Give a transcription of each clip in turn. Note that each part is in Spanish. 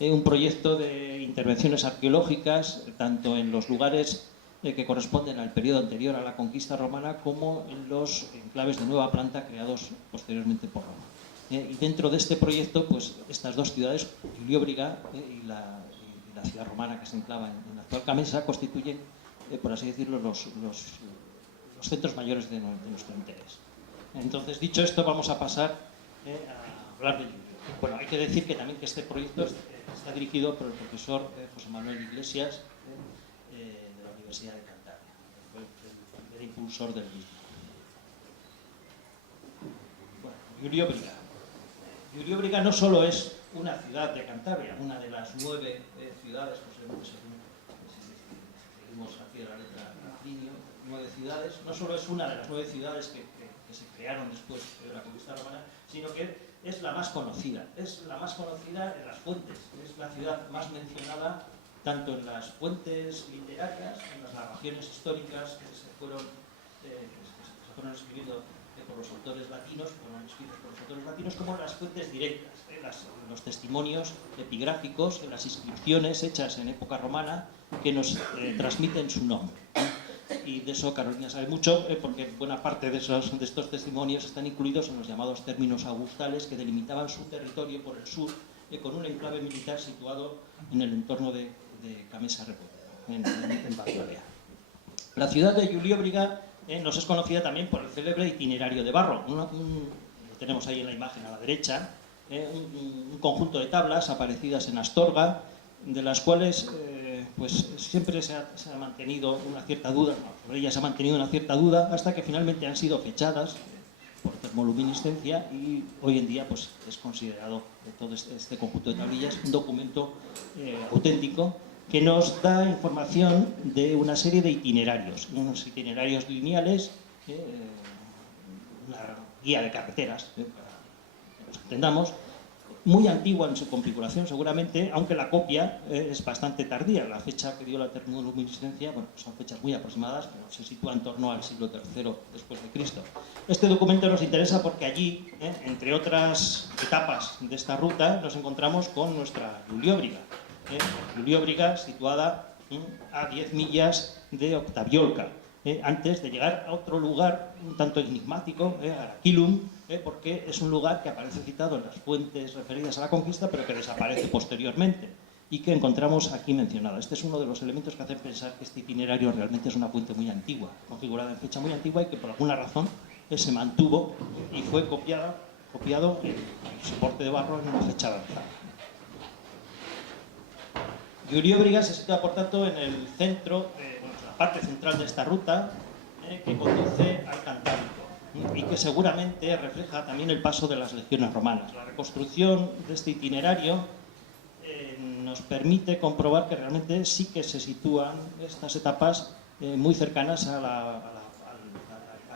un proyecto de intervenciones arqueológicas, tanto en los lugares que corresponden al periodo anterior a la conquista romana como en los enclaves de nueva planta creados posteriormente por Roma. Y dentro de este proyecto, pues estas dos ciudades, Iulióbriga y la ciudad romana que se enclava en la actual Camesa, constituyen, por así decirlo, los centros mayores de nuestro interés. Entonces, dicho esto, vamos a pasar a hablar de Iulióbriga. Bueno, hay que decir que también que este proyecto está dirigido por el profesor José Manuel Iglesias, de la Universidad de Cantabria, fue el impulsor del mismo. Bueno, Iulióbriga. Iulióbriga no solo es una ciudad de Cantabria, una de las 9 ciudades, posiblemente según si seguimos aquí de la letra Plinio, 9 ciudades, no solo es una de las 9 ciudades que se crearon después de la conquista romana, sino que es la más conocida. Es la más conocida en las fuentes, es la ciudad más mencionada tanto en las fuentes literarias, en las narraciones históricas que se fueron escribiendo por los autores latinos, como en las fuentes directas, los testimonios epigráficos, las inscripciones hechas en época romana que nos transmiten su nombre. Y de eso Carolina sabe mucho, porque buena parte de estos testimonios están incluidos en los llamados términos augustales que delimitaban su territorio por el sur, con un enclave militar situado en el entorno de Camesa Repolleda, en Babilonia. La ciudad de Iulióbriga nos es conocida también por el célebre itinerario de barro. Lo tenemos ahí en la imagen a la derecha, un conjunto de tablas aparecidas en Astorga, de las cuales pues siempre se ha mantenido una cierta duda, sobre ellas se ha mantenido una cierta duda, hasta que finalmente han sido fechadas por termoluminiscencia y hoy en día pues es considerado todo este conjunto de tablillas un documento auténtico que nos da información de una serie de itinerarios, unos itinerarios lineales, una guía de carreteras, para que nos entendamos, muy antigua en su configuración seguramente, aunque la copia es bastante tardía. La fecha que dio la termoluminiscencia, bueno, son fechas muy aproximadas, pero se sitúa en torno al siglo III después de Cristo. Este documento nos interesa porque allí, entre otras etapas de esta ruta, nos encontramos con nuestra Iulióbriga. Iulióbriga situada a 10 millas de Octaviolca, antes de llegar a otro lugar un tanto enigmático, Araquilum, porque es un lugar que aparece citado en las fuentes referidas a la conquista, pero que desaparece posteriormente y que encontramos aquí mencionado. Este es uno de los elementos que hacen pensar que este itinerario realmente es una fuente muy antigua, configurada en fecha muy antigua y que por alguna razón se mantuvo y fue copiado en soporte de barro en una fecha avanzada. Iulióbriga se sitúa, por tanto, en el centro, la parte central de esta ruta, que conduce al Cantábrico y que seguramente refleja también el paso de las legiones romanas. La reconstrucción de este itinerario nos permite comprobar que realmente sí que se sitúan estas etapas muy cercanas al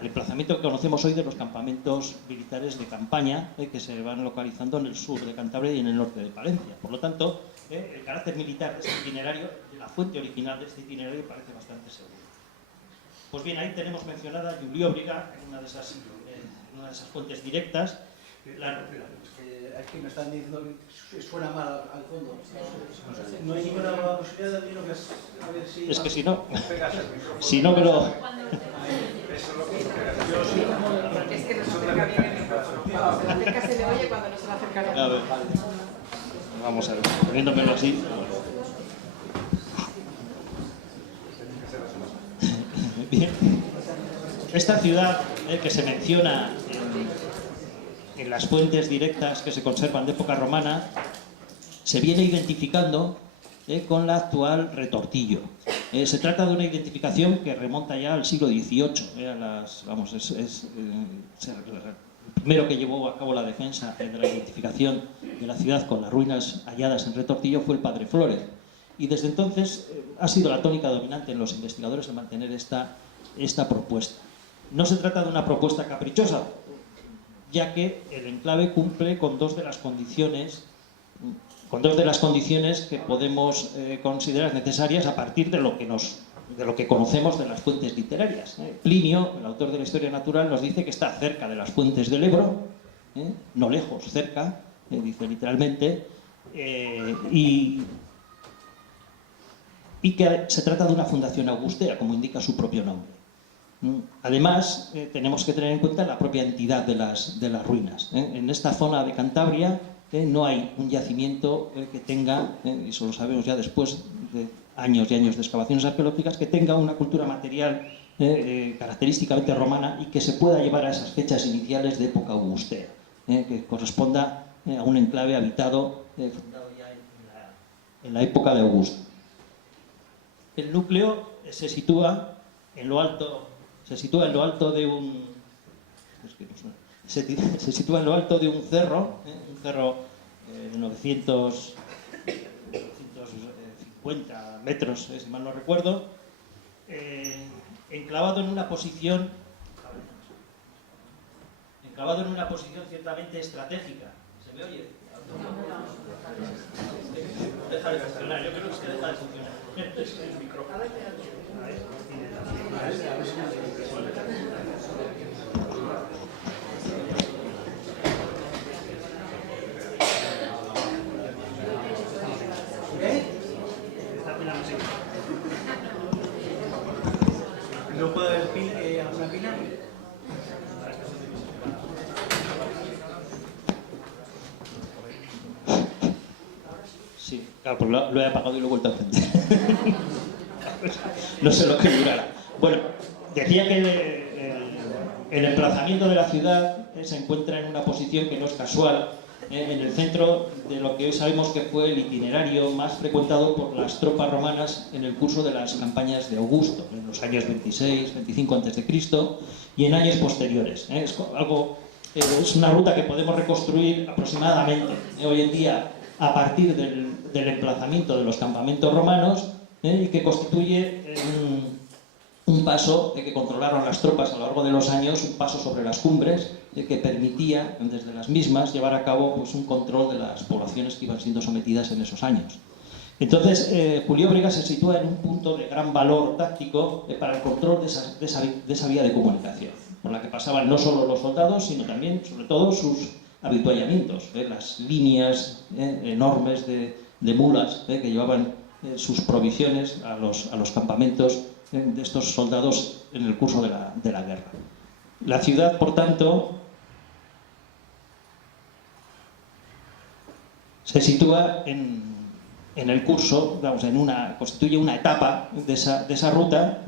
emplazamiento que conocemos hoy de los campamentos militares de campaña, que se van localizando en el sur de Cantabria y en el norte de Palencia. Por lo tanto, el carácter militar de este itinerario, de la fuente original de este itinerario, parece bastante seguro. Pues bien, ahí tenemos mencionada Iulióbriga en una de esas fuentes directas. Aquí me están diciendo que suena mal al fondo. No hay ninguna posibilidad de que a ver si... Es que si no me lo... Es que no se acerca bien el micrófono. Cuando se le acerca se le oye, cuando no se le acerca bien. A ver, vamos a ver, poniéndomelo así. Bien. Esta ciudad que se menciona en las fuentes directas que se conservan de época romana se viene identificando con la actual Retortillo. Se trata de una identificación que remonta ya al siglo XVIII. El primero que llevó a cabo la defensa de la identificación de la ciudad con las ruinas halladas en Retortillo fue el padre Flórez. Y desde entonces ha sido la tónica dominante en los investigadores en mantener esta propuesta. No se trata de una propuesta caprichosa, ya que el enclave cumple con dos de las condiciones que podemos considerar necesarias a partir de lo que conocemos de las fuentes literarias. Plinio, el autor de la Historia Natural, nos dice que está cerca de las fuentes del Ebro, no lejos, cerca, dice literalmente, y que se trata de una fundación augustea, como indica su propio nombre. Además, tenemos que tener en cuenta la propia entidad de las ruinas. En esta zona de Cantabria no hay un yacimiento que tenga, y eso lo sabemos ya después de años y años de excavaciones arqueológicas, que tenga una cultura material característicamente romana y que se pueda llevar a esas fechas iniciales de época augustea, que corresponda a un enclave habitado fundado ya en la época de Augusto. El núcleo se sitúa en lo alto de un cerro, un cerro de 950 metros, si mal no recuerdo, enclavado en una posición ciertamente estratégica. ¿Se me oye? Deja de funcionar, yo creo que es que deja de funcionar. El micrófono. ¿No puede haber alguna pila? Sí, claro, pues lo he apagado y lo he vuelto a encender. No sé lo que durará. Bueno, decía que el emplazamiento de la ciudad se encuentra en una posición que no es casual, en el centro de lo que hoy sabemos que fue el itinerario más frecuentado por las tropas romanas en el curso de las campañas de Augusto, en los años 26, 25 a.C. y en años posteriores. Es una ruta que podemos reconstruir aproximadamente hoy en día a partir del emplazamiento de los campamentos romanos, y que constituye un paso que controlaron las tropas a lo largo de los años, un paso sobre las cumbres que permitía desde las mismas llevar a cabo pues, un control de las poblaciones que iban siendo sometidas en esos años. Entonces, Pulióbrega se sitúa en un punto de gran valor táctico para el control de esa vía de comunicación, por la que pasaban no solo los soldados, sino también, sobre todo, sus habituallamientos, las líneas enormes de mulas que llevaban sus provisiones a los campamentos de estos soldados en el curso de la guerra. La ciudad, por tanto, se sitúa en el curso, constituye una etapa de esa ruta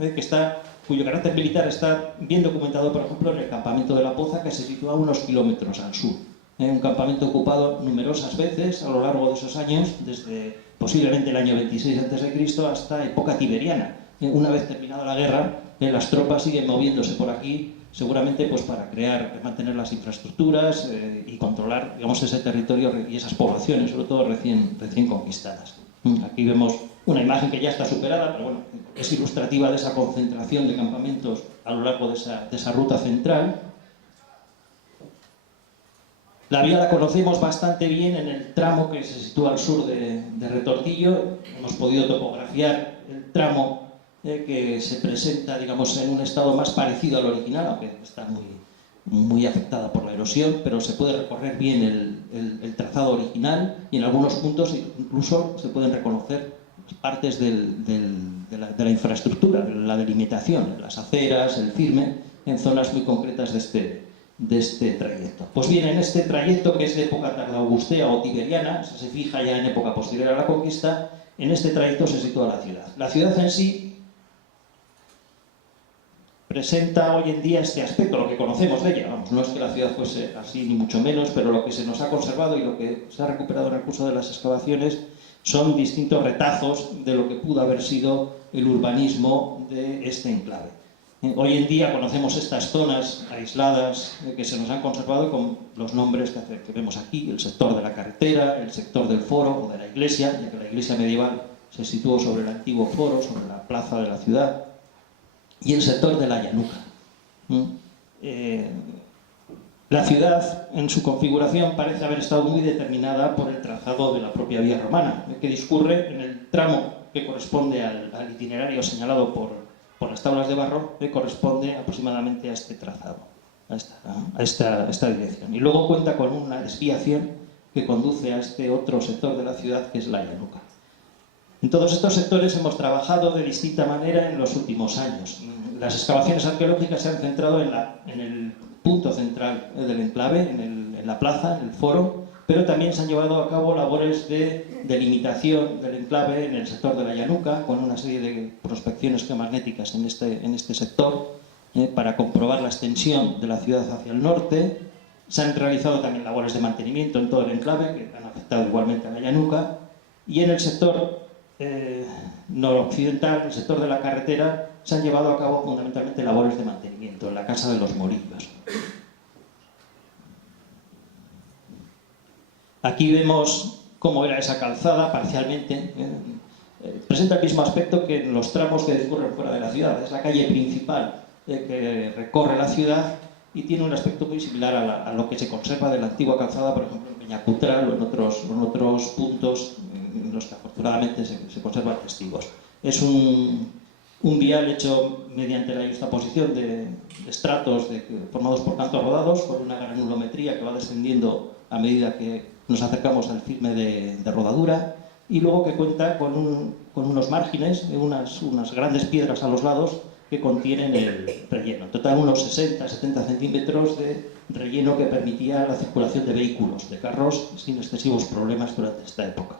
cuyo carácter militar está bien documentado, por ejemplo, en el campamento de la Poza, que se sitúa unos kilómetros al sur. Un campamento ocupado numerosas veces a lo largo de esos años, desde posiblemente el año 26 a.C. hasta época tiberiana. Una vez terminada la guerra, las tropas siguen moviéndose por aquí, seguramente pues para mantener las infraestructuras y controlar, digamos, ese territorio y esas poblaciones, sobre todo recién conquistadas. Aquí vemos una imagen que ya está superada, pero bueno, es ilustrativa de esa concentración de campamentos a lo largo de esa ruta central. La vía la conocemos bastante bien en el tramo que se sitúa al sur de Retortillo. Hemos podido topografiar el tramo que se presenta, digamos, en un estado más parecido al original, aunque está muy afectada por la erosión, pero se puede recorrer bien el trazado original y en algunos puntos incluso se pueden reconocer partes de la infraestructura, la delimitación, las aceras, el firme, en zonas muy concretas de este trayecto. Pues bien, en este trayecto, que es de época tardaugustea o tiberiana, se fija ya en época posterior a la conquista, en este trayecto se sitúa la ciudad. La ciudad en sí presenta hoy en día este aspecto, lo que conocemos de ella. Vamos, no es que la ciudad fuese así ni mucho menos, pero lo que se nos ha conservado y lo que se ha recuperado en el curso de las excavaciones son distintos retazos de lo que pudo haber sido el urbanismo de este enclave. Hoy en día conocemos estas zonas aisladas que se nos han conservado con los nombres que vemos aquí: el sector de la carretera, el sector del foro o de la iglesia, ya que la iglesia medieval se situó sobre el antiguo foro, sobre la plaza de la ciudad, y el sector de la llanuca. La ciudad, en su configuración, parece haber estado muy determinada por el trazado de la propia vía romana, que discurre en el tramo que corresponde al itinerario señalado por las tablas de barro, que corresponde aproximadamente a este trazado, a esta dirección. Y luego cuenta con una desviación que conduce a este otro sector de la ciudad, que es la Llanuca. En todos estos sectores hemos trabajado de distinta manera en los últimos años. Las excavaciones arqueológicas se han centrado en el punto central del enclave, en la plaza, en el foro, pero también se han llevado a cabo labores de delimitación del enclave en el sector de la Llanuca, con una serie de prospecciones geomagnéticas en este sector, para comprobar la extensión de la ciudad hacia el norte. Se han realizado también labores de mantenimiento en todo el enclave, que han afectado igualmente a la Llanuca, y en el sector noroccidental, el sector de la carretera, se han llevado a cabo fundamentalmente labores de mantenimiento en la Casa de los Morillos. Aquí vemos cómo era esa calzada parcialmente. Presenta el mismo aspecto que en los tramos que discurren fuera de la ciudad. Es la calle principal que recorre la ciudad y tiene un aspecto muy similar a lo que se conserva de la antigua calzada, por ejemplo en Peñacutral o en otros puntos en los que afortunadamente se conservan testigos. Es un vial hecho mediante la justaposición de estratos formados por cantos rodados, con una granulometría que va descendiendo a medida que nos acercamos al firme de rodadura, y luego que cuenta con unos márgenes, unas grandes piedras a los lados que contienen el relleno. En total unos 60-70 centímetros de relleno que permitía la circulación de vehículos, de carros, sin excesivos problemas durante esta época.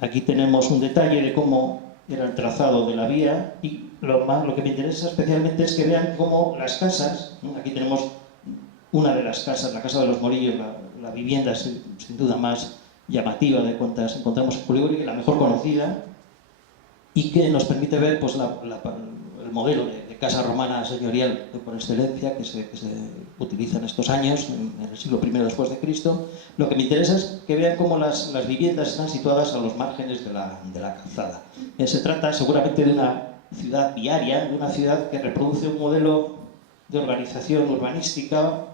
Aquí tenemos un detalle de cómo era el trazado de la vía, y lo que me interesa especialmente es que vean cómo las casas, aquí tenemos una de las casas, la Casa de los Morillos, la vivienda sin duda más llamativa de cuantas encontramos en Culiguri, la mejor conocida, y que nos permite ver pues, el modelo de casa romana señorial por excelencia que se utiliza en estos años, en el siglo I después de Cristo. Lo que me interesa es que vean cómo las viviendas están situadas a los márgenes de la calzada. Se trata seguramente de una ciudad viaria, de una ciudad que reproduce un modelo de organización urbanística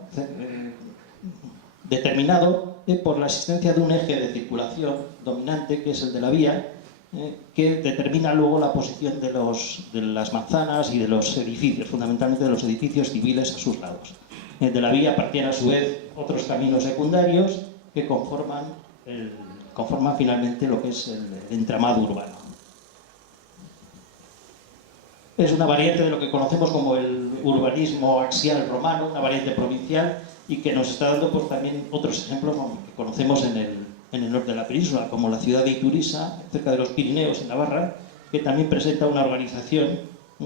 determinado por la existencia de un eje de circulación dominante, que es el de la vía, que determina luego la posición de las manzanas y de los edificios, fundamentalmente de los edificios civiles a sus lados. De la vía partían a su vez otros caminos secundarios que conforman finalmente lo que es el entramado urbano. Es una variante de lo que conocemos como el urbanismo axial romano, una variante provincial, y que nos está dando pues, también otros ejemplos que conocemos en el norte de la península, como la ciudad de Ituriza, cerca de los Pirineos, en Navarra, que también presenta una organización.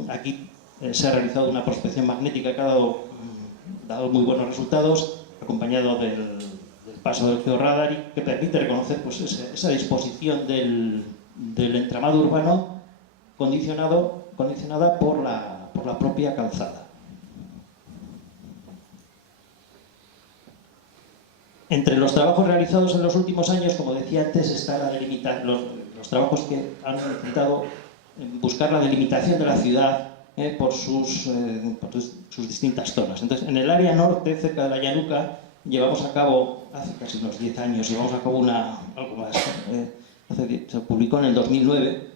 Aquí se ha realizado una prospección magnética que ha dado muy buenos resultados, acompañado del paso del georradar, y que permite reconocer pues, esa disposición del entramado urbano condicionada por la propia calzada. Entre los trabajos realizados en los últimos años, como decía antes, está la delimitación, los trabajos que han intentado buscar la delimitación de la ciudad por sus distintas zonas. Entonces, en el área norte, cerca de la Llanuca, llevamos a cabo, hace casi unos 10 años, llevamos a cabo algo más, se publicó en el 2009,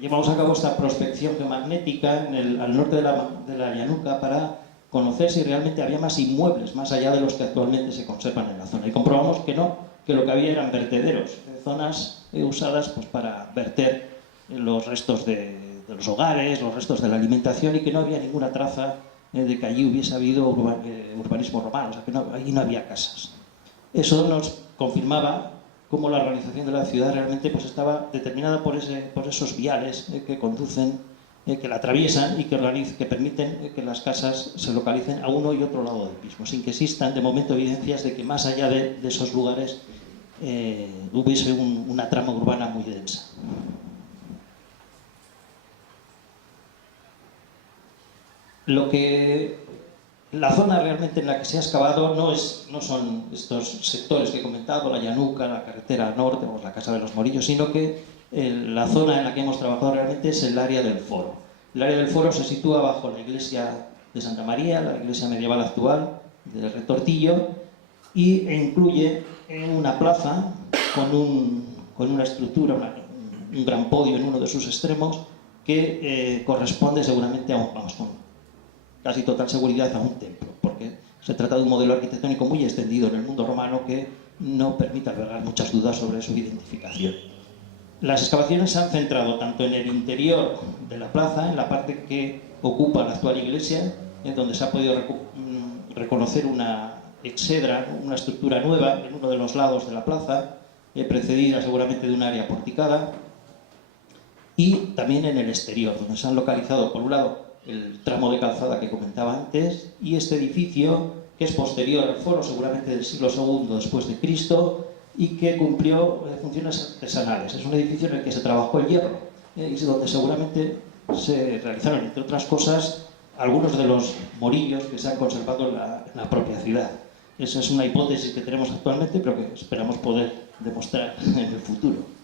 llevamos a cabo esta prospección geomagnética al norte de la Llanuca para conocer si realmente había más inmuebles más allá de los que actualmente se conservan en la zona. Y comprobamos que no, que lo que había eran vertederos, zonas usadas pues, para verter los restos de los hogares, los restos de la alimentación, y que no había ninguna traza de que allí hubiese habido urbanismo romano, o sea que allí no había casas. Eso nos confirmaba cómo la organización de la ciudad realmente pues, estaba determinada por esos viales que conducen, que la atraviesan y que permiten que las casas se localicen a uno y otro lado del mismo, sin que existan de momento evidencias de que más allá de esos lugares hubiese una trama urbana muy densa. La zona realmente en la que se ha excavado no son estos sectores que he comentado, la Llanuca, la carretera norte, la Casa de los Morillos, sino que la zona en la que hemos trabajado realmente es el área del foro. El área del foro se sitúa bajo la iglesia de Santa María, la iglesia medieval actual del Retortillo, e incluye una plaza con una estructura, un gran podio en uno de sus extremos, que corresponde seguramente con casi total seguridad a un templo. Se trata de un modelo arquitectónico muy extendido en el mundo romano que no permite albergar muchas dudas sobre su identificación. Las excavaciones se han centrado tanto en el interior de la plaza, en la parte que ocupa la actual iglesia, en donde se ha podido reconocer una exedra, una estructura nueva en uno de los lados de la plaza, precedida seguramente de un área porticada, y también en el exterior, donde se han localizado, por un lado, el tramo de calzada que comentaba antes, y este edificio, que es posterior al foro, seguramente del siglo II después de Cristo, y que cumplió funciones artesanales. Es un edificio en el que se trabajó el hierro, y donde seguramente se realizaron, entre otras cosas, algunos de los morillos que se han conservado en la propia ciudad. Esa es una hipótesis que tenemos actualmente, pero que esperamos poder demostrar en el futuro.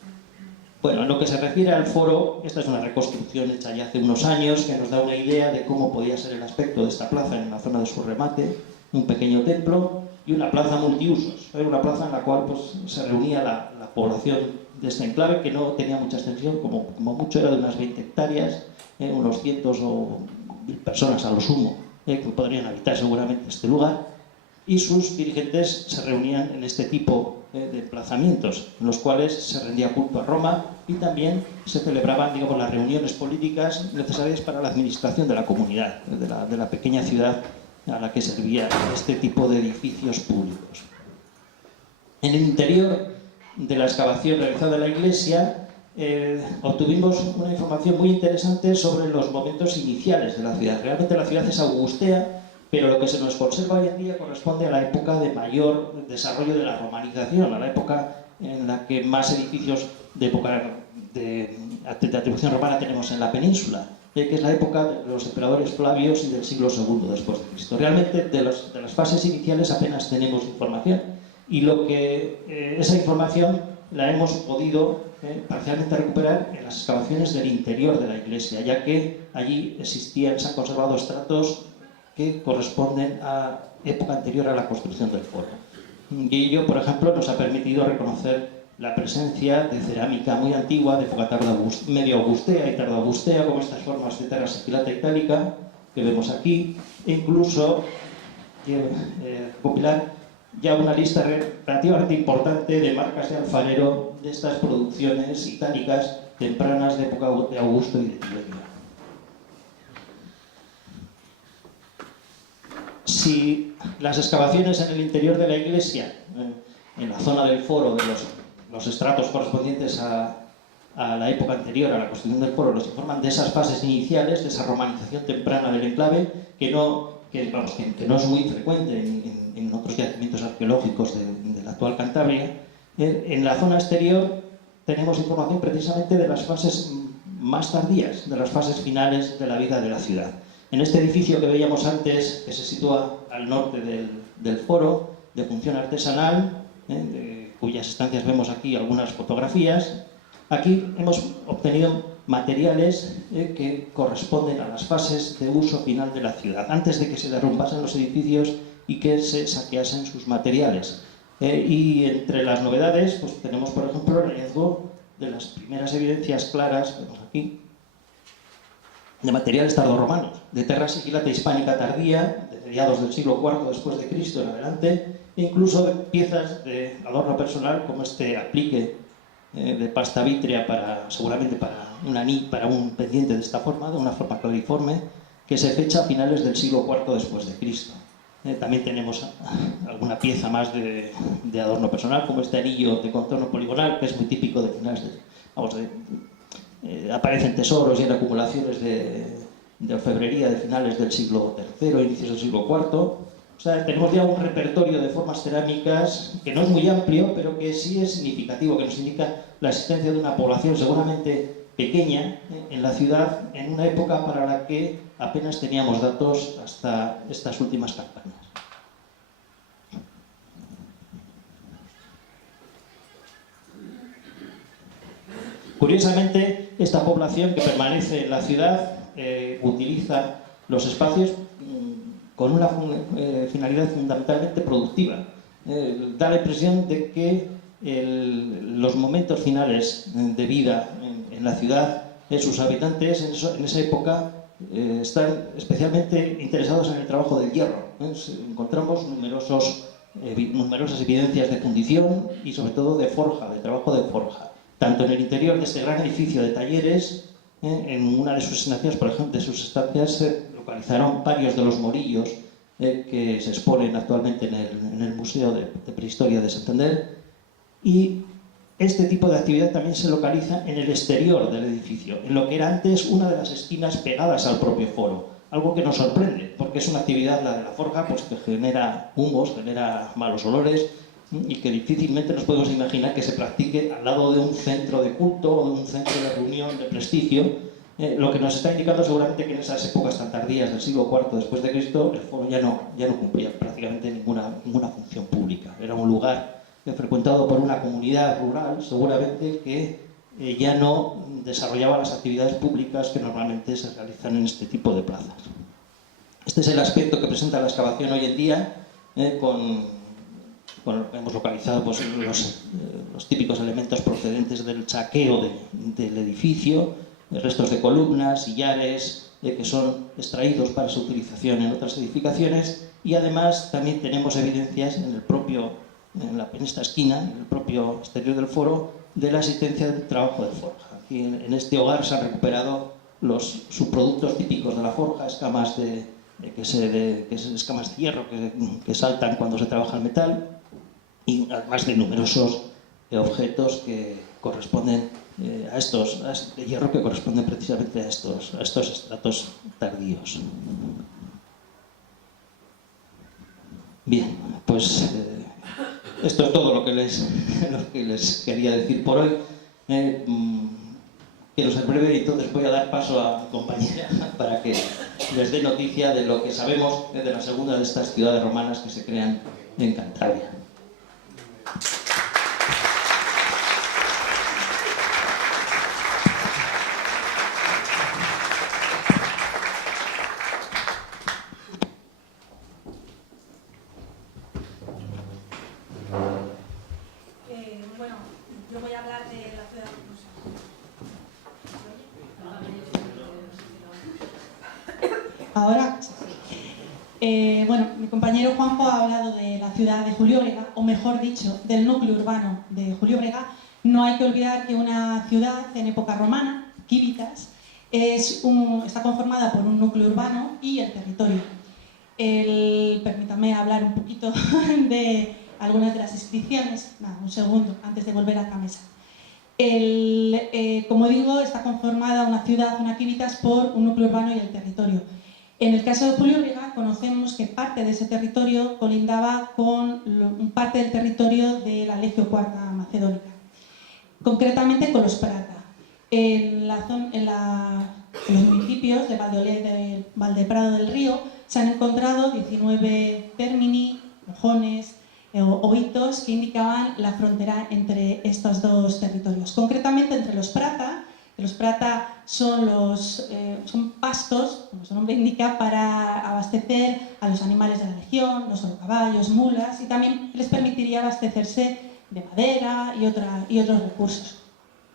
Bueno, en lo que se refiere al foro, esta es una reconstrucción hecha ya hace unos años que nos da una idea de cómo podía ser el aspecto de esta plaza en la zona de su remate, un pequeño templo y una plaza multiusos. Era una plaza en la cual pues, se reunía la población de este enclave, que no tenía mucha extensión, como mucho era de unas 20 hectáreas, unos cientos o 1000 personas a lo sumo, que podrían habitar seguramente este lugar, y sus dirigentes se reunían en este tipo de emplazamientos, en los cuales se rendía culto a Roma y también se celebraban, digamos, las reuniones políticas necesarias para la administración de la comunidad, de la pequeña ciudad a la que servía este tipo de edificios públicos. En el interior de la excavación realizada en la iglesia obtuvimos una información muy interesante sobre los momentos iniciales de la ciudad. Realmente la ciudad es augustea, pero lo que se nos conserva hoy en día corresponde a la época de mayor desarrollo de la romanización, a la época en la que más edificios de época de atribución romana tenemos en la península, que es la época de los emperadores Flavios y del siglo II después de Cristo. Realmente de las fases iniciales apenas tenemos información, y esa información la hemos podido parcialmente recuperar en las excavaciones del interior de la iglesia, ya que allí se han conservado estratos que corresponden a época anterior a la construcción del foro. Y ello, por ejemplo, nos ha permitido reconocer la presencia de cerámica muy antigua, de época medio augustea y tardoaugustea, como estas formas de terra sigillata itálica que vemos aquí, e incluso recopilar ya una lista relativamente importante de marcas de alfarero de estas producciones itálicas tempranas de época de Augusto y de Tiberio. Si las excavaciones en el interior de la iglesia, en la zona del foro, de los estratos correspondientes a la época anterior a la construcción del foro, nos informan de esas fases iniciales, de esa romanización temprana del enclave, que no es muy frecuente en otros yacimientos arqueológicos de la actual Cantabria. En la zona exterior tenemos información precisamente de las fases más tardías, de las fases finales de la vida de la ciudad. En este edificio que veíamos antes, que se sitúa al norte del foro, de función artesanal, cuyas estancias vemos aquí algunas fotografías, aquí hemos obtenido materiales que corresponden a las fases de uso final de la ciudad, antes de que se derrumbasen los edificios y que se saqueasen sus materiales. Y entre las novedades, pues tenemos, por ejemplo, el hallazgo de las primeras evidencias claras, vemos aquí, de materiales tardorromanos, de terra sigillata hispánica tardía, de mediados del siglo IV después de Cristo en adelante, e incluso de piezas de adorno personal, como este aplique de pasta vítrea seguramente para un pendiente de esta forma, de una forma claviforme, que se fecha a finales del siglo IV después de Cristo. También tenemos alguna pieza más de adorno personal, como este anillo de contorno poligonal, que es muy típico de finales aparecen tesoros y en acumulaciones de orfebrería de finales del siglo III, inicios del siglo IV. O sea, tenemos ya un repertorio de formas cerámicas que no es muy amplio, pero que sí es significativo, que nos indica la existencia de una población seguramente pequeña en la ciudad, en una época para la que apenas teníamos datos hasta estas últimas campañas. Curiosamente, esta población que permanece en la ciudad utiliza los espacios con una finalidad fundamentalmente productiva. Da la impresión de que los momentos finales de vida en la ciudad, sus habitantes en esa época están especialmente interesados en el trabajo del hierro. Encontramos numerosas evidencias de fundición y sobre todo de forja, de trabajo de forja. Tanto en el interior de este gran edificio de talleres, en una de sus estancias, por ejemplo, se localizaron varios de los morillos que se exponen actualmente en el Museo de Prehistoria de Santander, y este tipo de actividad también se localiza en el exterior del edificio, en lo que era antes una de las esquinas pegadas al propio foro, algo que nos sorprende, porque es una actividad, la de la forja, pues que genera humos, genera malos olores, y que difícilmente nos podemos imaginar que se practique al lado de un centro de culto o de un centro de reunión de prestigio, lo que nos está indicando seguramente que en esas épocas tan tardías del siglo IV después de Cristo el foro ya no cumplía prácticamente ninguna función pública. Era un lugar frecuentado por una comunidad rural, seguramente, que ya no desarrollaba las actividades públicas que normalmente se realizan en este tipo de plazas. Este es el aspecto que presenta la excavación hoy en día, hemos localizado pues, los típicos elementos procedentes del saqueo del edificio, restos de columnas, sillares, que son extraídos para su utilización en otras edificaciones, y además también tenemos evidencias en esta esquina, en el propio exterior del foro, de la existencia de un trabajo de forja. Aquí en este hogar se han recuperado los subproductos típicos de la forja, escamas de hierro que saltan cuando se trabaja el metal, y además de numerosos objetos que corresponden a este hierro que corresponden precisamente a estos estratos tardíos. Bien, pues esto es todo lo que les quería decir por hoy. Quiero ser breve y entonces voy a dar paso a mi compañera para que les dé noticia de lo que sabemos de la segunda de estas ciudades romanas que se crean en Cantabria. Bueno, yo voy a hablar de la ciudad de Ahora, bueno, mi compañero Juanjo ha hablado de la ciudad de Julióbrega, o mejor dicho, del núcleo urbano de Julióbrega. No hay que olvidar que una ciudad en época romana, Civitas, está conformada por un núcleo urbano y el territorio. Permítanme hablar un poquito de algunas de las inscripciones, un segundo, antes de volver a Camesa. Como digo, está conformada una ciudad, una Civitas, por un núcleo urbano y el territorio. En el caso de Julióbrega, conocemos que parte de ese territorio colindaba con parte del territorio de la Legio IV Macedónica, concretamente con los Prata. En los municipios de Valdeolea y de Valdeprado del Río se han encontrado 19 termini, mojones o hitos que indicaban la frontera entre estos dos territorios. Concretamente entre los Prata. Los Prata son pastos, como su nombre indica, para abastecer a los animales de la región, no solo caballos, mulas, y también les permitiría abastecerse de madera y otros recursos.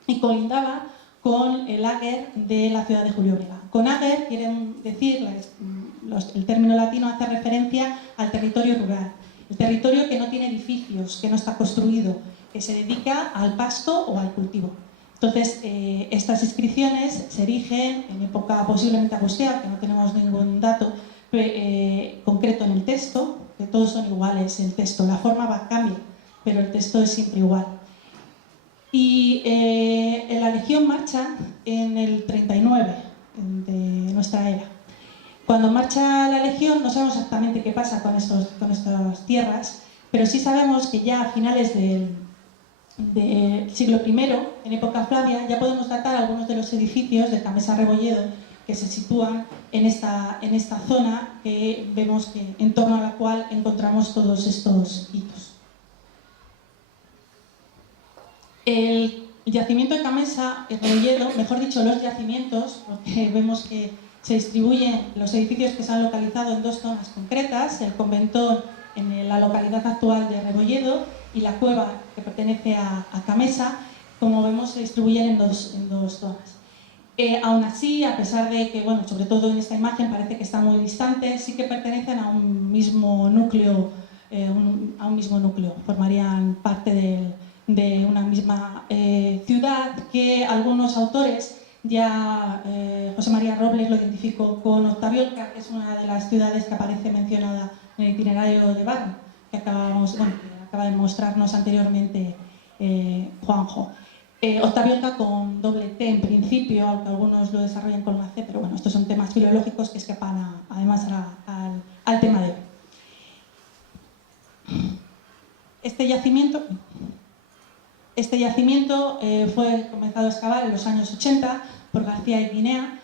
Y colindaba con el Ager de la ciudad de Julióbrega. Con Ager quieren decir, el término latino hace referencia al territorio rural, el territorio que no tiene edificios, que no está construido, que se dedica al pasto o al cultivo. Entonces, estas inscripciones se erigen en época posiblemente agustea, que no tenemos ningún dato concreto en el texto, que todos son iguales, el texto, la forma cambia, pero el texto es siempre igual. Y la legión marcha en el 39 de nuestra era. Cuando marcha la legión no sabemos exactamente qué pasa con estas tierras, pero sí sabemos que ya a finales del siglo I, en época Flavia, ya podemos datar algunos de los edificios de Camesa Rebolledo que se sitúan en esta zona que vemos que, en torno a la cual encontramos todos estos hitos. El yacimiento de Camesa Rebolledo, mejor dicho, los yacimientos, porque vemos que se distribuyen los edificios que se han localizado en dos zonas concretas, el conventón en la localidad actual de Rebolledo y la cueva que pertenece a Camesa, como vemos se distribuyen en dos zonas. Aún así, a pesar de que, bueno, sobre todo en esta imagen parece que están muy distantes, sí que pertenecen a un mismo núcleo, formarían parte de una misma ciudad que algunos autores, ya José María Robles lo identificó con Octaviolca, que es una de las ciudades que aparece mencionada en el itinerario de Barro, que acaba de mostrarnos anteriormente Juanjo. Octaviolca con doble T en principio, aunque algunos lo desarrollan con una C, pero bueno, estos son temas filológicos que escapan además al tema de hoy. Este yacimiento fue comenzado a excavar en los años 80 por García y Guinea.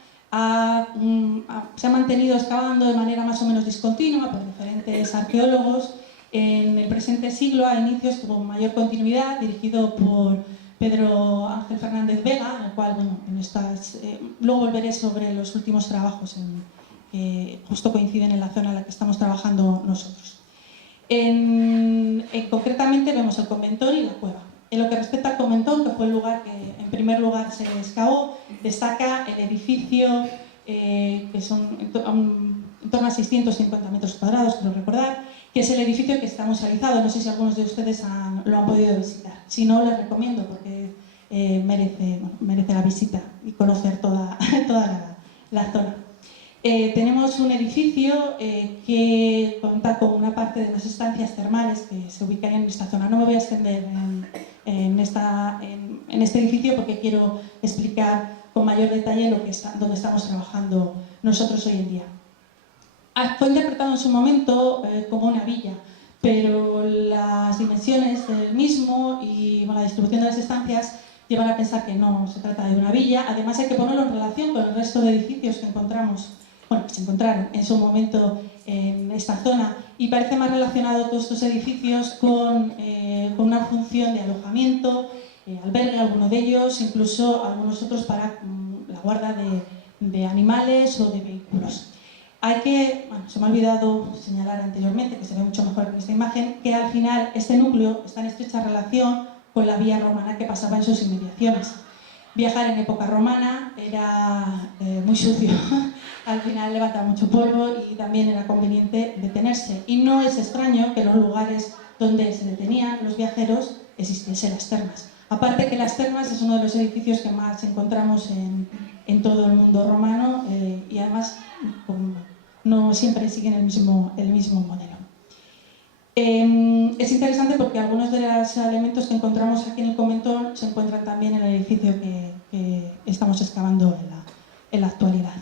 Se ha mantenido excavando de manera más o menos discontinua por diferentes arqueólogos. En el presente siglo, a inicios, tuvo mayor continuidad, dirigido por Pedro Ángel Fernández Vega, en el cual, bueno, luego volveré sobre los últimos trabajos que justo coinciden en la zona en la que estamos trabajando nosotros. Concretamente vemos el conventor y la cueva. En lo que respecta al conventor, que fue el lugar que en primer lugar se excavó, destaca el edificio, que son en torno a 650 metros cuadrados, quiero recordar, que es el edificio que está musealizado. No sé si algunos de ustedes lo han podido visitar. Si no, les recomiendo porque merece la visita y conocer toda la zona. Tenemos un edificio que cuenta con una parte de las estancias termales que se ubicarían en esta zona. No me voy a extender en este edificio porque quiero explicar con mayor detalle donde estamos trabajando nosotros hoy en día. Fue interpretado en su momento como una villa, pero las dimensiones del mismo y la distribución de las estancias llevan a pensar que no se trata de una villa. Además, hay que ponerlo en relación con el resto de edificios que se encontraron en su momento en esta zona, y parece más relacionado todos estos edificios con una función de alojamiento, albergue, algunos de ellos, incluso algunos otros para la guarda de animales o de vehículos. Se me ha olvidado señalar anteriormente, que se ve mucho mejor en esta imagen, que al final este núcleo está en estrecha relación con la vía romana que pasaba en sus inmediaciones. Viajar en época romana era muy sucio, al final levantaba mucho polvo y también era conveniente detenerse. Y no es extraño que en los lugares donde se detenían los viajeros existiesen las termas. Aparte que las termas es uno de los edificios que más encontramos en todo el mundo romano y además no siempre siguen el mismo modelo. Es interesante porque algunos de los elementos que encontramos aquí en el convento se encuentran también en el edificio que estamos excavando en la actualidad.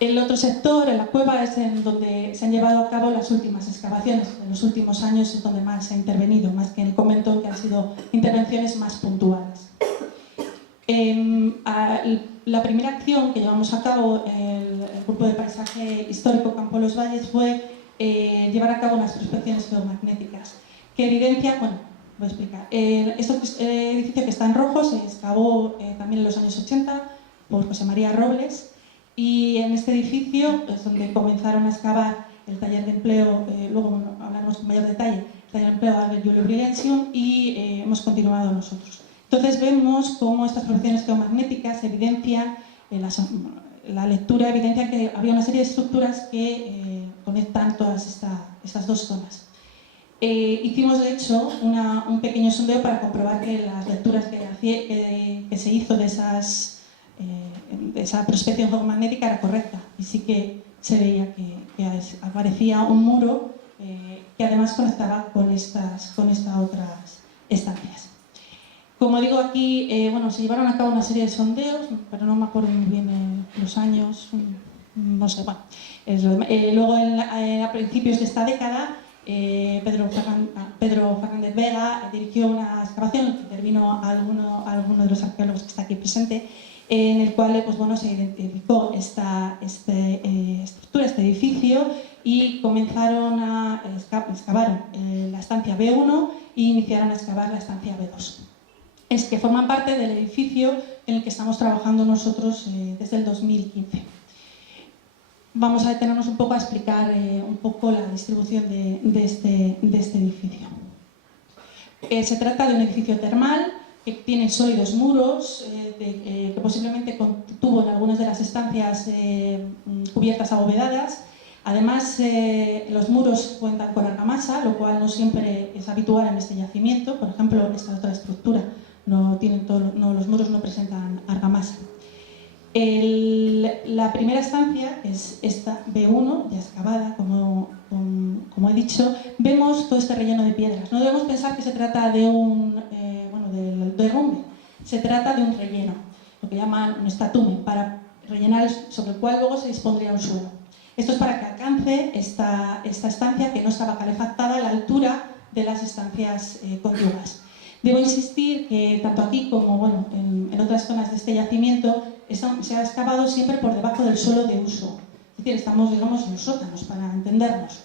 El otro sector, en la cueva, es en donde se han llevado a cabo las últimas excavaciones. En los últimos años es donde más se ha intervenido, más que en el convento, que han sido intervenciones más puntuales. La primera acción que llevamos a cabo el Grupo de Paisaje Histórico Campo de los Valles fue llevar a cabo unas prospecciones geomagnéticas que evidencian, voy a explicar. Este edificio que está en rojo se excavó también en los años 80 por José María Robles, y en este edificio es donde comenzaron a excavar el taller de empleo, luego hablaremos con mayor detalle, el taller de empleo Albert Julio Brigensium, y hemos continuado nosotros. Entonces vemos cómo estas prospecciones geomagnéticas evidencian, la lectura evidencia que había una serie de estructuras que conectan todas estas dos zonas. Hicimos de hecho un pequeño sondeo para comprobar que las lecturas que se hizo de esa prospección geomagnética era correcta, y sí que se veía que aparecía un muro que además conectaba con estas otras estancias. Como digo, aquí se llevaron a cabo una serie de sondeos, pero no me acuerdo muy bien los años, no sé. Luego, a principios de esta década, Pedro Fernández Vega dirigió una excavación que intervino a alguno de los arqueólogos que está aquí presente, en el cual se identificó esta estructura, este edificio, y comenzaron a excavar la estancia B1 e iniciaron a excavar la estancia B2. Es que forman parte del edificio en el que estamos trabajando nosotros desde el 2015. Vamos a detenernos un poco a explicar un poco la distribución de este edificio. Se trata de un edificio termal que tiene sólidos muros que posiblemente tuvo en algunas de las estancias cubiertas abovedadas. Además, los muros cuentan con argamasa, lo cual no siempre es habitual en este yacimiento. Por ejemplo, esta otra estructura, los muros no presentan argamasa. La primera estancia, que es esta B1, ya excavada, como he dicho, vemos todo este relleno de piedras. No debemos pensar que se trata de un derrumbe, se trata de un relleno, lo que llaman un estatumen, para rellenar sobre el cual luego se dispondría un suelo. Esto es para que alcance esta estancia, que no estaba calefactada, a la altura de las estancias contiguas. Debo insistir que tanto aquí como en otras zonas de este yacimiento se ha excavado siempre por debajo del suelo de uso. Es decir, estamos, digamos, en los sótanos, para entendernos.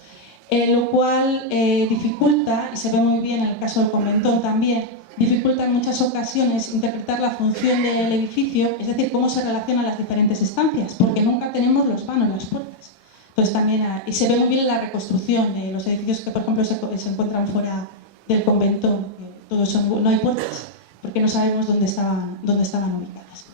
Lo cual dificulta, y se ve muy bien en el caso del conventón también, dificulta en muchas ocasiones interpretar la función del edificio, es decir, cómo se relacionan las diferentes estancias, porque nunca tenemos los vanos, las puertas. Entonces también, y se ve muy bien en la reconstrucción de los edificios que, por ejemplo, se encuentran fuera del conventón, no hay puertas, porque no sabemos dónde estaban ubicadas.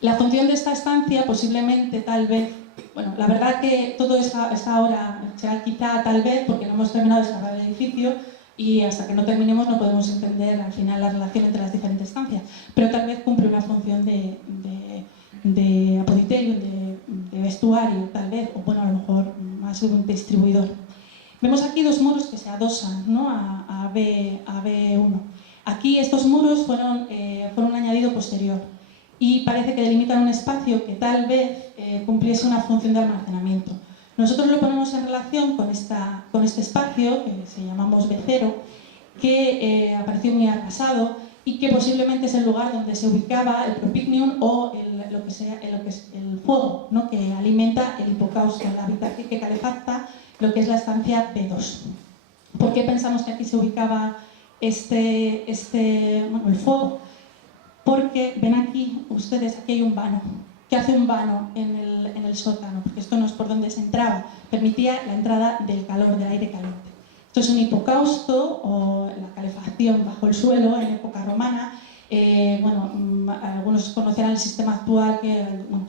La función de esta estancia, posiblemente, tal vez, bueno, la verdad que todo está ahora, será quizá tal vez, porque no hemos terminado de excavar el edificio, y hasta que no terminemos no podemos entender al final la relación entre las diferentes estancias, pero tal vez cumple una función de apoditerio, de vestuario, tal vez, o bueno, a lo mejor más un distribuidor. Vemos aquí dos muros que se adosan, ¿no?, a B1. Aquí estos muros fueron un añadido posterior y parece que delimitan un espacio que tal vez cumpliese una función de almacenamiento. Nosotros lo ponemos en relación con este espacio, que se llamamos B0, que apareció muy arrasado y que posiblemente es el lugar donde se ubicaba el propignium o lo que es el fuego, ¿no?, que alimenta el hipocausto, el hábitat que calefacta lo que es la estancia B2. ¿Por qué pensamos que aquí se ubicaba el fuego? Porque ven aquí ustedes, aquí hay un vano. ¿Qué hace un vano en el sótano? Porque esto no es por donde se entraba, permitía la entrada del calor, del aire caliente. Esto es un hipocausto, o la calefacción bajo el suelo en época romana. Algunos conocerán el sistema actual que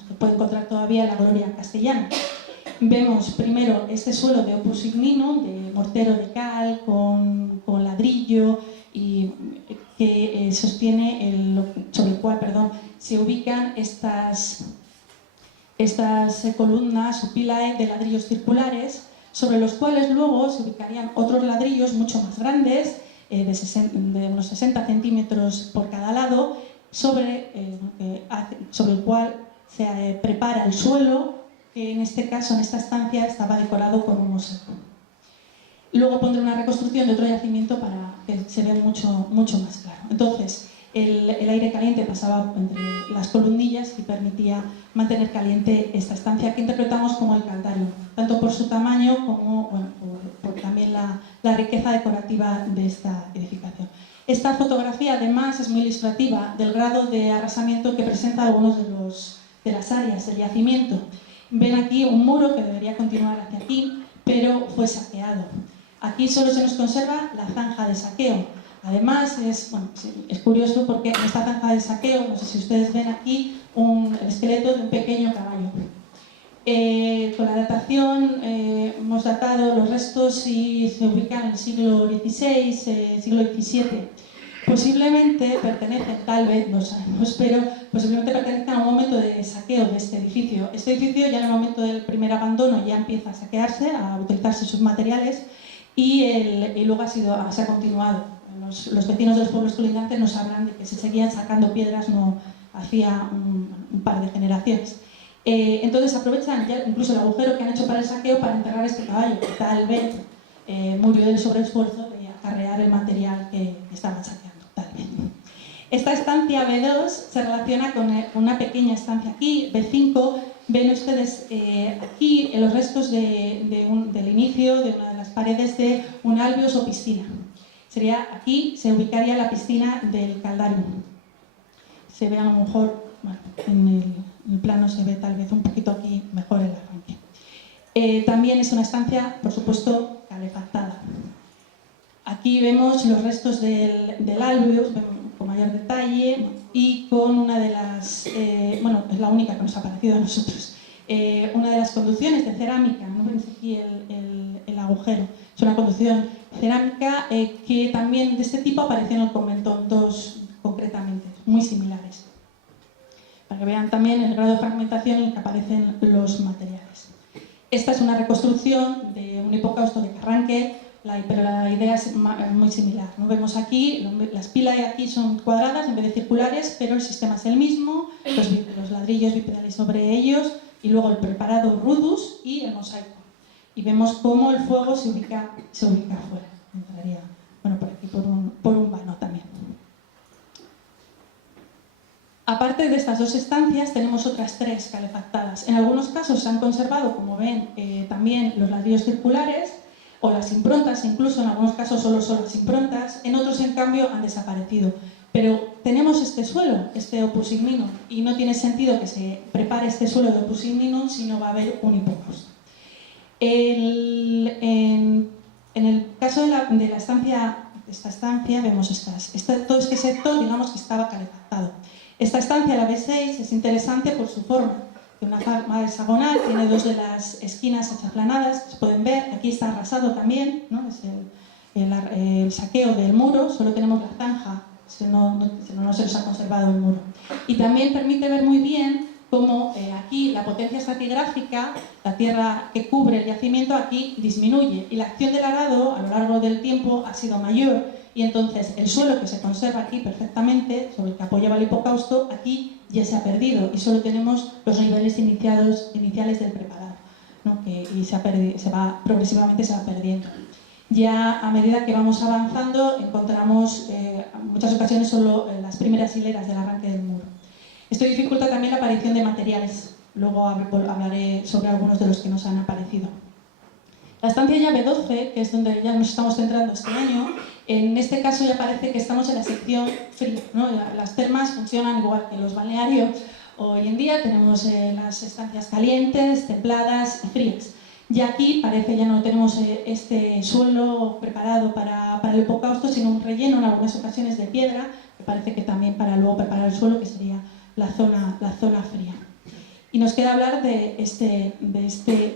se puede encontrar todavía en la Gloria castellana. Vemos primero este suelo de opus igninum, de mortero de cal con ladrillo, y que sostiene sobre el cual se ubican estas columnas o pilae de ladrillos circulares, sobre los cuales luego se ubicarían otros ladrillos mucho más grandes, de unos 60 centímetros por cada lado, sobre el cual se prepara el suelo, que en este caso, en esta estancia, estaba decorado con un mosaico. Luego pondré una reconstrucción de otro yacimiento para que se vea mucho más claro. Entonces, el aire caliente pasaba entre las columnillas y permitía mantener caliente esta estancia, que interpretamos como el caldarium, tanto por su tamaño como por también la riqueza decorativa de esta edificación. Esta fotografía, además, es muy ilustrativa del grado de arrasamiento que presenta algunos de las áreas del yacimiento. Ven aquí un muro que debería continuar hacia aquí, pero fue saqueado. Aquí solo se nos conserva la zanja de saqueo. Además, es curioso porque en esta zanja de saqueo, no sé si ustedes ven aquí, el esqueleto de un pequeño caballo. Con la datación hemos datado los restos y se ubican en el siglo XVI, siglo XVII. Posiblemente pertenecen, tal vez, no sabemos, pero posiblemente pertenecen a un momento de saqueo de este edificio. Este edificio ya en el momento del primer abandono ya empieza a saquearse, a utilizarse sus materiales y luego se ha continuado. Los vecinos de los pueblos colindantes nos hablan de que se seguían sacando piedras no hacía un par de generaciones. Entonces aprovechan ya incluso el agujero que han hecho para el saqueo para enterrar este caballo, que tal vez murió del sobreesfuerzo de acarrear el material que estaban saqueando. Tal vez. Esta estancia B2 se relaciona con una pequeña estancia aquí, B5. Ven ustedes aquí los restos del inicio de una de las paredes de un albios o piscina. Aquí se ubicaría la piscina del caldarium. Se ve a lo mejor, en el plano se ve tal vez un poquito aquí mejor el arranque. También es una estancia, por supuesto, calefactada. Aquí vemos los restos del albios con mayor detalle, y con una de las, bueno, es la única que nos ha parecido a nosotros, una de las conducciones de cerámica, no veis aquí el agujero, es una conducción cerámica que también de este tipo apareció en el convento, dos concretamente, muy similares, para que vean también el grado de fragmentación en el que aparecen los materiales. Esta es una reconstrucción de un hipocausto de Carranque, pero la idea es muy similar, ¿no? Vemos aquí, las pilas aquí son cuadradas en vez de circulares, pero el sistema es el mismo, los ladrillos bipedales sobre ellos, y luego el preparado rudus y el mosaico. Y vemos cómo el fuego se ubica afuera. Entraría, bueno, por aquí por un vano también. Aparte de estas dos estancias, tenemos otras tres calefactadas. En algunos casos se han conservado, como ven, también los ladrillos circulares o las improntas, incluso en algunos casos solo son las improntas, en otros, en cambio, han desaparecido. Pero tenemos este suelo, este opus ignimum, y no tiene sentido que se prepare este suelo de opus ignimum si no va a haber un hipocausto. En el caso de esta estancia, vemos todo este sector, digamos que estaba calefactado. Esta estancia, la B6, es interesante por su forma, de una forma hexagonal, tiene dos de las esquinas achaplanadas, se pueden ver, aquí está arrasado también, ¿no? Es el saqueo del muro, solo tenemos la zanja, no se nos ha conservado el muro. Y también permite ver muy bien cómo aquí la potencia estratigráfica, la tierra que cubre el yacimiento, aquí disminuye, y la acción del arado a lo largo del tiempo ha sido mayor, y entonces el suelo que se conserva aquí perfectamente, sobre el que apoyaba el hipocausto, aquí ya se ha perdido, y solo tenemos los niveles iniciales del preparado, ¿no? Y progresivamente se va perdiendo. Ya a medida que vamos avanzando encontramos en muchas ocasiones solo las primeras hileras del arranque del muro. Esto dificulta también la aparición de materiales, luego hablaré sobre algunos de los que nos han aparecido. La estancia ya B12, que es donde ya nos estamos centrando este año, en este caso ya parece que estamos en la sección fría, ¿no? Las termas funcionan igual que los balnearios. Hoy en día tenemos las estancias calientes, templadas y frías. Y aquí parece ya no tenemos este suelo preparado para el hipocausto, sino un relleno en algunas ocasiones de piedra, que parece que también para luego preparar el suelo, que sería la zona fría. Y nos queda hablar de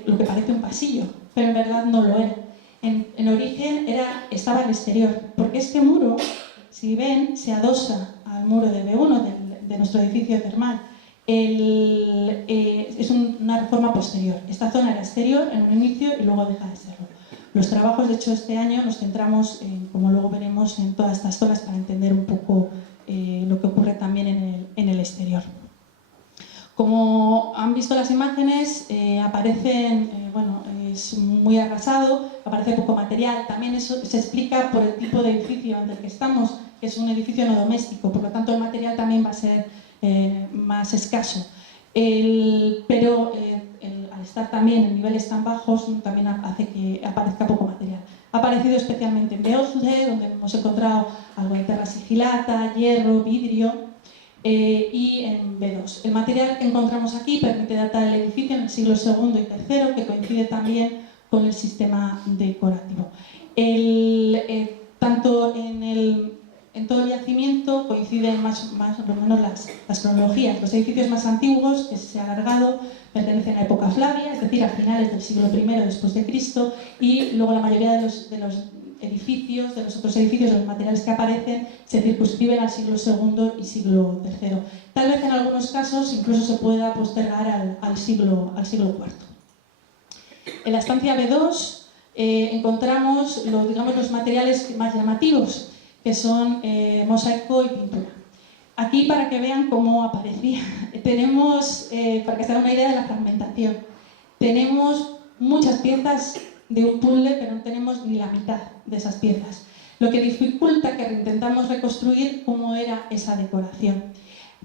lo que parece un pasillo, pero en verdad no lo era. En origen estaba al exterior, porque este muro, si ven, se adosa al muro de B1 de nuestro edificio termal. Es una reforma posterior. Esta zona era exterior en un inicio y luego deja de serlo. Los trabajos, de hecho, este año nos centramos, como luego veremos, en todas estas zonas para entender un poco lo que ocurre también en el exterior. Como han visto las imágenes, aparecen, es muy arrasado, aparece poco material. También eso se explica por el tipo de edificio en el que estamos, que es un edificio no doméstico, por lo tanto el material también va a ser más escaso. Pero al estar también en niveles tan bajos, también hace que aparezca poco material. Ha aparecido especialmente en B11, donde hemos encontrado algo de terra sigilata, hierro, vidrio, y en B2. El material que encontramos aquí permite datar el edificio en el siglo II y III, que coincide también con el sistema decorativo. Tanto en todo el yacimiento coinciden más o menos las cronologías. Los edificios más antiguos, que se ha alargado, pertenecen a época Flavia, es decir, a finales del siglo I después de Cristo, y luego la mayoría de los edificios, de los otros edificios, de los materiales que aparecen, se circunscriben al siglo II y siglo III. Tal vez en algunos casos incluso se pueda postergar al siglo IV. En la estancia B2 encontramos los materiales más llamativos, que son mosaico y pintura. Aquí, para que vean cómo aparecía, tenemos, para que se hagan una idea de la fragmentación, tenemos muchas piezas de un puzzle, pero no tenemos ni la mitad de esas piezas, lo que dificulta que intentamos reconstruir cómo era esa decoración.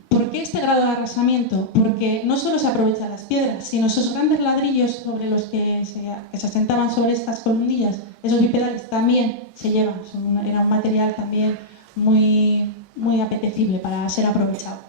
¿Por qué este grado de arrasamiento? Porque no solo se aprovechan las piedras, sino esos grandes ladrillos sobre los que se asentaban sobre estas columnillas, esos bipedales también se llevan, era un material también muy apetecible para ser aprovechado.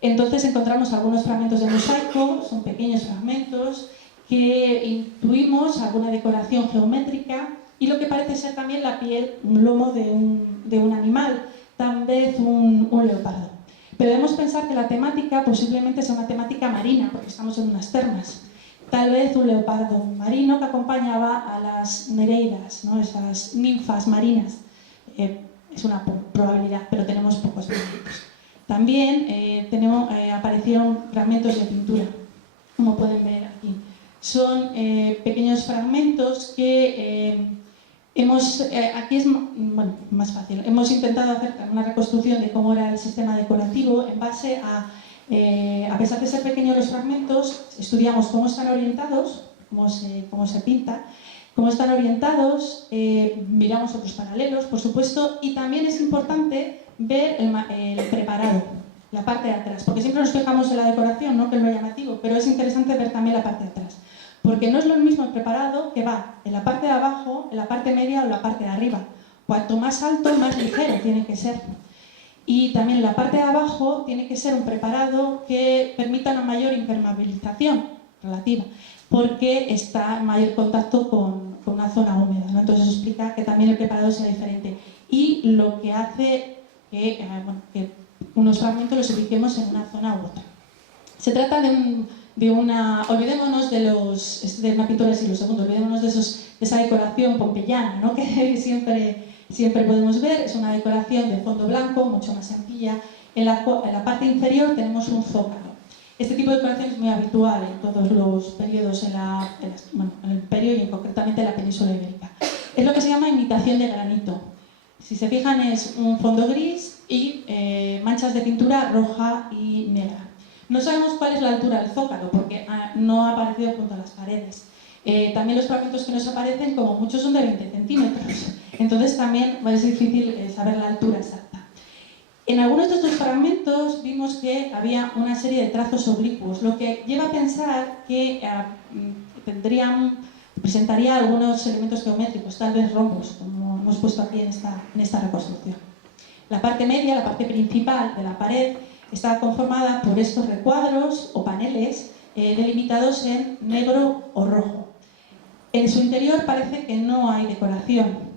Entonces encontramos algunos fragmentos de mosaico, son pequeños fragmentos, que incluimos alguna decoración geométrica y lo que parece ser también la piel, un lomo de un animal, tal vez un leopardo. Pero debemos pensar que la temática posiblemente sea una temática marina, porque estamos en unas termas. Tal vez un leopardo marino que acompañaba a las nereidas, ¿no? Esas ninfas marinas. Es una probabilidad, pero tenemos pocos elementos. También aparecieron fragmentos de pintura, como pueden ver aquí. Son pequeños fragmentos que aquí es más fácil. Hemos intentado hacer una reconstrucción de cómo era el sistema decorativo en base a pesar de ser pequeños los fragmentos, estudiamos cómo están orientados, cómo se pinta, cómo están orientados, miramos otros paralelos, por supuesto, y también es importante ver el preparado, la parte de atrás, porque siempre nos fijamos en la decoración, ¿no? Que es lo llamativo, pero es interesante ver también la parte de atrás, porque no es lo mismo el preparado que va en la parte de abajo, en la parte media o en la parte de arriba. Cuanto más alto, más ligero tiene que ser. Y también en la parte de abajo tiene que ser un preparado que permita una mayor impermeabilización relativa, porque está en mayor contacto con una zona húmeda, ¿no? Entonces eso explica que también el preparado sea diferente. Y lo que hace que unos fragmentos los ubiquemos en una zona u otra. Se trata de una... Olvidémonos de una pintura del siglo II, olvidémonos de esa decoración pompeyana, ¿no? Que siempre podemos ver. Es una decoración de fondo blanco, mucho más sencilla. En la parte inferior tenemos un zócalo. Este tipo de decoración es muy habitual en todos los periodos en el Imperio y concretamente en la península ibérica. Es lo que se llama imitación de granito. Si se fijan, es un fondo gris y manchas de pintura roja y negra. No sabemos cuál es la altura del zócalo porque no ha aparecido junto a las paredes. También los fragmentos que nos aparecen, como muchos, son de 20 centímetros. Entonces también es difícil saber la altura exacta. En algunos de estos fragmentos vimos que había una serie de trazos oblicuos, lo que lleva a pensar que presentaría algunos elementos geométricos, tal vez rombos, como hemos puesto aquí en esta reconstrucción. La parte media, la parte principal de la pared, está conformada por estos recuadros o paneles delimitados en negro o rojo. En su interior parece que no hay decoración.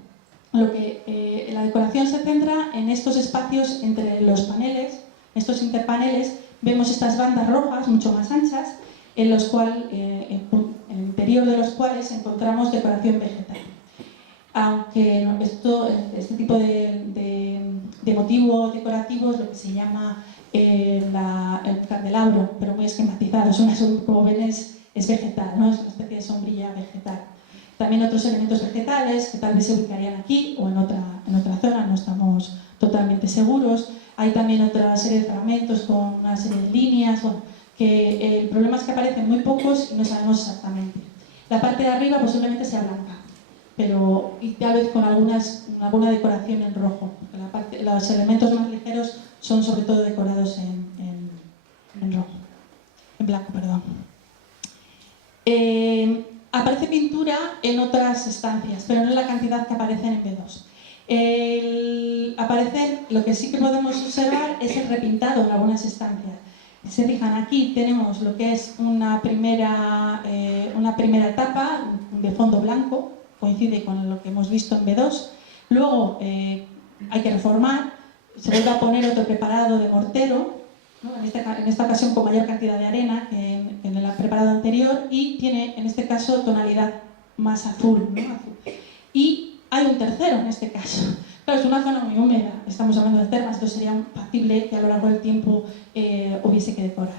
La decoración se centra en estos espacios entre los paneles, estos interpaneles. Vemos estas bandas rojas mucho más anchas, en el interior de los cuales encontramos decoración vegetal. Aunque este tipo de motivo decorativo es lo que se llama el candelabro, pero muy esquematizado. Como ven, es vegetal, ¿no? Es una especie de sombrilla vegetal. También otros elementos vegetales que tal vez se ubicarían aquí o en otra zona, no estamos totalmente seguros. Hay también otra serie de fragmentos con una serie de líneas, que el problema es que aparecen muy pocos y no sabemos exactamente. La parte de arriba posiblemente sea blanca, y tal vez con alguna decoración en rojo. Los elementos más ligeros son sobre todo decorados en rojo, en blanco, perdón. Aparece pintura en otras estancias, pero no en la cantidad que aparecen en B2. Lo que sí que podemos observar es el repintado en algunas estancias. Si se fijan, aquí tenemos lo que es una primera etapa de fondo blanco, coincide con lo que hemos visto en B2. Luego hay que reformar, se vuelve a poner otro preparado de mortero, ¿no? En esta ocasión con mayor cantidad de arena que en el preparado anterior, y tiene en este caso tonalidad más azul, ¿no? Y hay un tercero en este caso. Claro, es una zona muy húmeda, estamos hablando de termas, entonces sería factible que a lo largo del tiempo hubiese que decorar.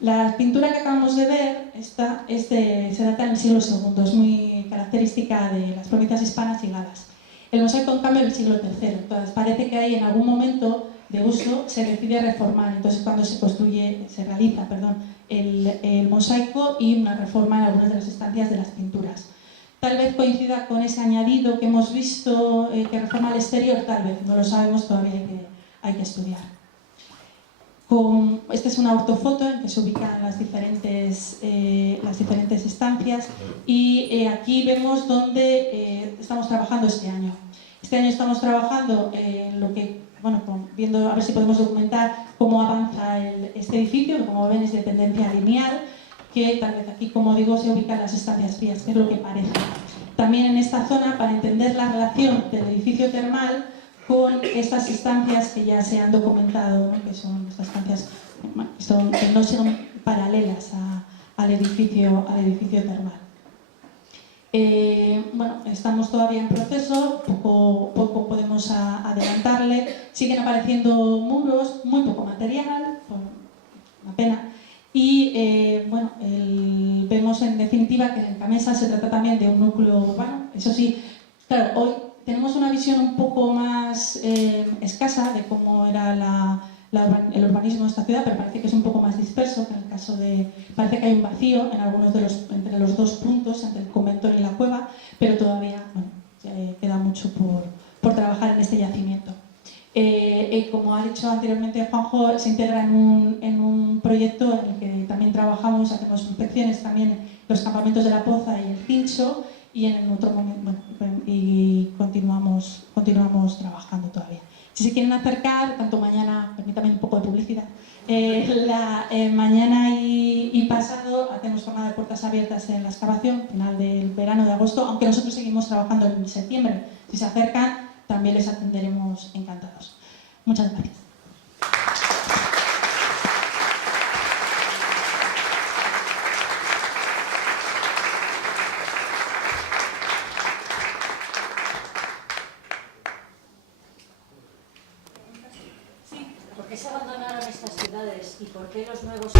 La pintura que acabamos de ver se data en el siglo II, es muy característica de las provincias hispanas y galas. El mosaico, en cambio, del siglo III. Entonces parece que ahí en algún momento de uso se decide reformar, entonces cuando se realiza el mosaico y una reforma en algunas de las estancias de las pinturas. Tal vez coincida con ese añadido que hemos visto que reforma el exterior, tal vez, no lo sabemos, todavía hay que estudiar. Esta es una ortofoto en que se ubican las diferentes estancias y aquí vemos dónde estamos trabajando este año. Este año estamos trabajando en lo que, viendo a ver si podemos documentar cómo avanza este edificio, que como ven es de tendencia lineal, que tal vez aquí, como digo, se ubican las estancias frías, que es lo que parece. También en esta zona, para entender la relación del edificio termal con estas estancias que ya se han documentado, ¿no? Que son estas estancias que no son paralelas al edificio termal. Bueno, estamos todavía en proceso, poco podemos adelantarle. Siguen apareciendo muros, muy poco material, una pena. Y bueno, vemos en definitiva que en Camesa se trata también de un núcleo urbano. Eso sí, claro, hoy tenemos una visión un poco más escasa de cómo era el urbanismo de esta ciudad, pero parece que es un poco más disperso, que en el caso de... Parece que hay un vacío en algunos entre los dos puntos, entre el convento y la cueva, pero todavía bueno, queda mucho por trabajar en este yacimiento. Como ha dicho anteriormente Juanjo, se integra en un proyecto en el que también trabajamos, hacemos inspecciones también en los campamentos de la Poza y el Cincho, y en otro momento, bueno, y continuamos trabajando todavía. Si se quieren acercar, tanto mañana, permítame un poco de publicidad, mañana y pasado hacemos jornada de puertas abiertas en la excavación, final del verano de agosto, aunque nosotros seguimos trabajando en septiembre. Si se acercan, también les atenderemos encantados. Muchas gracias. ¿Por qué se abandonaron estas ciudades y por qué los nuevos